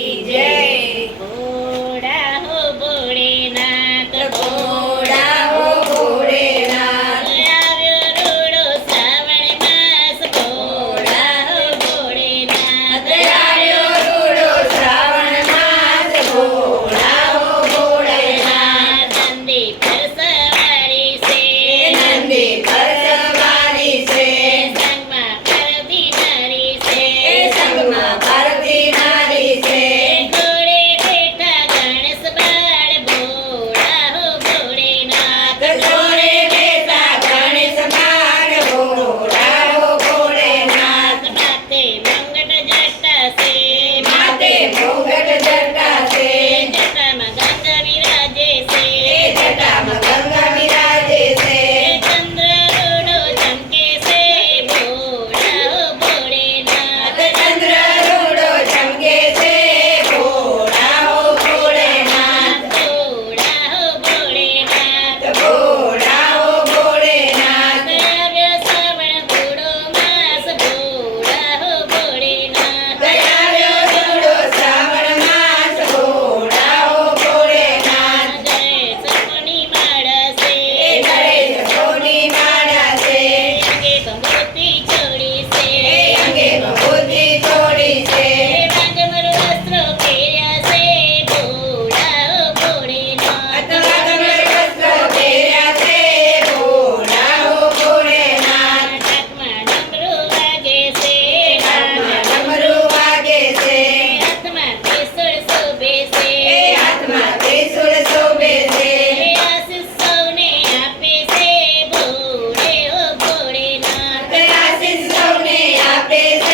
DJ Happy